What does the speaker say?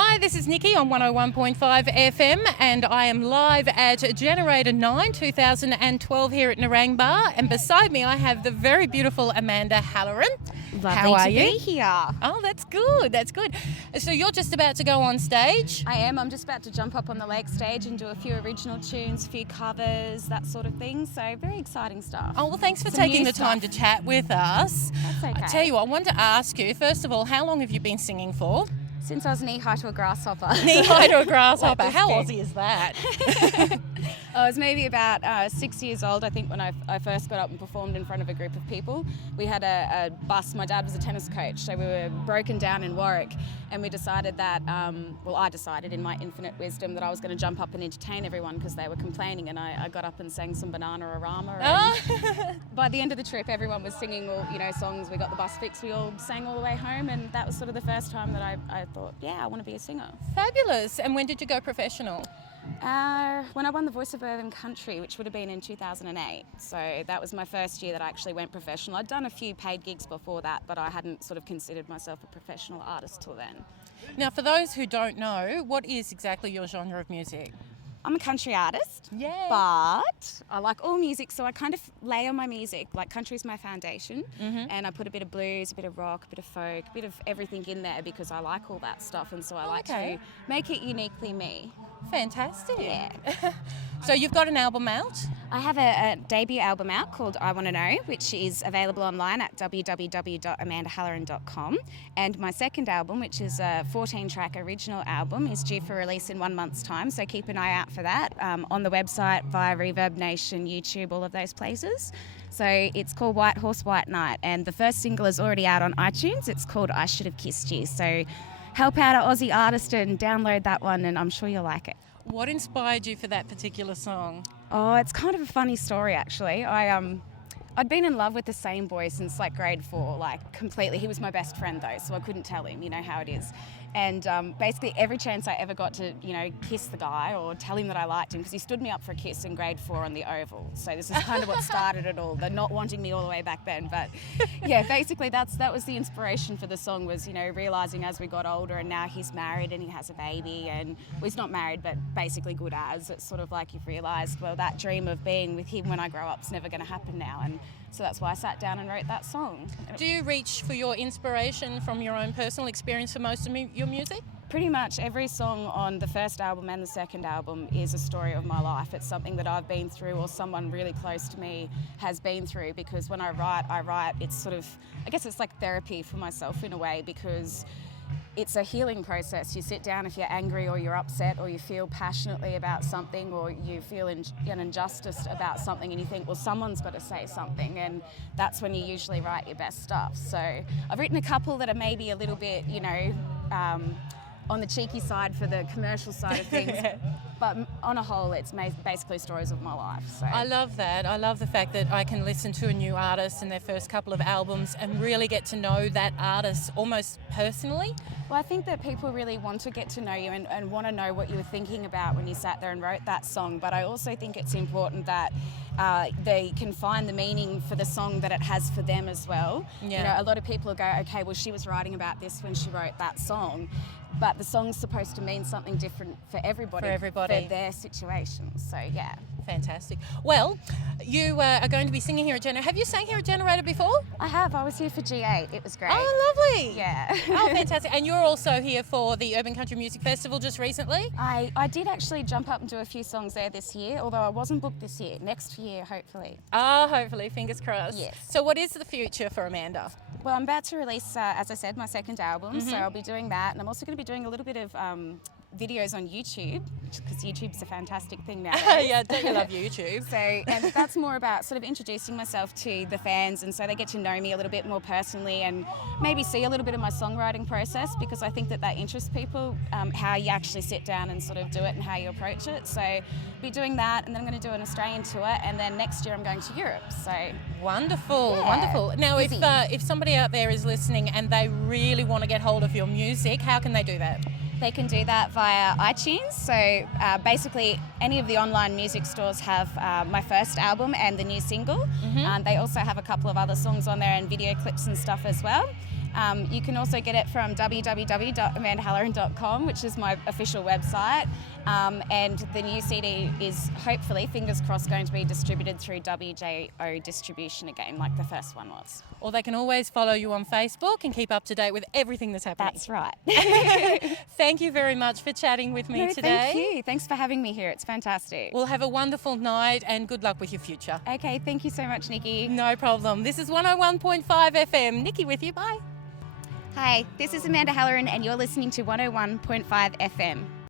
Hi, this is Nikki on 101.5 FM and I am live at Generator 9 2012 here at Narangba, and beside me I have the very beautiful Amanda Halloran. Lovely How are to you? be here. Oh, that's good, that's good. So you're just about to go on stage? I am. I'm just about to jump up on the lake stage and do a few original tunes, a few covers, that sort of thing. So very exciting stuff. Oh, well, thanks for Some taking new the time to chat with us. That's okay. I tell you what, I wanted to ask you, first of all, how long have you been singing for? Since I was knee-high to a grasshopper. Knee-high to a grasshopper. Like How this Aussie is that? I was maybe about 6 years old, I think, when I first got up and performed in front of a group of people. We had a bus. My dad was a tennis coach, so we were broken down in Warwick, and we decided that, I decided in my infinite wisdom that I was going to jump up and entertain everyone because they were complaining, and I got up and sang some Bananarama. And by the end of the trip, everyone was singing all, songs. We got the bus fixed. We all sang all the way home, and that was sort of the first time that I thought, yeah, I want to be a singer. Fabulous. And when did you go professional? When I won the Voice of Urban Country, which would have been in 2008. So that was my first year that I actually went professional. I'd done a few paid gigs before that, but I hadn't sort of considered myself a professional artist till then. Now, for those who don't know, what is exactly your genre of music? I'm a country artist, but I like all music, so I kind of layer my music. Like, country's my foundation, and I put a bit of blues, a bit of rock, a bit of folk, a bit of everything in there because I like all that stuff, and so I like to make it uniquely me. Fantastic. Yeah. So you've got an album out? I have a debut album out called I Wanna Know, which is available online at www.amandahalloran.com. And my second album, which is a 14-track original album, is due for release in 1 month's time, so keep an eye out for that on the website, via Reverb Nation, YouTube, all of those places. So it's called White Horse, White Night, and the first single is already out on iTunes. It's called I Should Have Kissed You. So help out an Aussie artist and download that one, and I'm sure you'll like it. What inspired you for that particular song? Oh, it's kind of a funny story, actually. I'd been in love with the same boy since like grade 4, like completely. He was my best friend though, so I couldn't tell him, you know how it is. And basically every chance I ever got to, kiss the guy or tell him that I liked him, because he stood me up for a kiss in grade 4 on the Oval. So this is kind of what started it all, the not wanting me all the way back then. But yeah, basically that was the inspiration for the song, was, realising as we got older, and now he's married and he has a baby, and well, he's not married, but basically good as. It's sort of like you've realised, well, that dream of being with him when I grow up is never going to happen now. And so that's why I sat down and wrote that song. Do you reach for your inspiration from your own personal experience for most of your music? Pretty much every song on the first album and the second album is a story of my life. It's something that I've been through or someone really close to me has been through, because when I write, it's sort of, I guess it's like therapy for myself in a way, because it's a healing process. You sit down if you're angry or you're upset or you feel passionately about something or you feel an injustice about something, and you think, well, someone's got to say something, and that's when you usually write your best stuff. So I've written a couple that are maybe a little bit, on the cheeky side for the commercial side of things, but on a whole, it's basically stories of my life. So I love that. I love the fact that I can listen to a new artist and their first couple of albums and really get to know that artist almost personally. Well, I think that people really want to get to know you and want to know what you were thinking about when you sat there and wrote that song. But I also think it's important that they can find the meaning for the song that it has for them as well. Yeah. A lot of people go, okay, well, she was writing about this when she wrote that song. But the song's supposed to mean something different for everybody. For their situation. So, yeah. Fantastic. Well, you are going to be singing here at Generator. Have you sang here at Generator before? I have. I was here for G8. It was great. Oh, lovely. Yeah. Oh, fantastic. And you're also here for the Urban Country Music Festival just recently? I did actually jump up and do a few songs there this year, although I wasn't booked this year. Next year, hopefully. Oh, hopefully. Fingers crossed. Yes. So what is the future for Amanda? Well, I'm about to release, as I said, my second album, so I'll be doing that, and I'm also going to be doing a little bit of videos on YouTube, because YouTube's a fantastic thing now. Yeah, don't you love YouTube? So, and that's more about sort of introducing myself to the fans, and so they get to know me a little bit more personally and maybe see a little bit of my songwriting process, because I think that interests people, how you actually sit down and sort of do it and how you approach it. So be doing that, and then I'm going to do an Australian tour, and then next year I'm going to Europe. So wonderful, yeah, wonderful. Now, busy. if somebody out there is listening and they really want to get hold of your music, how can they do that? They can do that via iTunes. So basically any of the online music stores have my first album and the new single. They also have a couple of other songs on there and video clips and stuff as well. You can also get it from www.amandahalloran.com, which is my official website. And the new CD is hopefully, fingers crossed, going to be distributed through WJO Distribution again, like the first one was. Or they can always follow you on Facebook and keep up to date with everything that's happening. That's right. Thank you very much for chatting with me today. Thank you. Thanks for having me here. It's fantastic. Well, have a wonderful night and good luck with your future. Okay, thank you so much, Nikki. No problem. This is 101.5 FM. Nikki with you. Bye. Hi, this is Amanda Halloran and you're listening to 101.5 FM.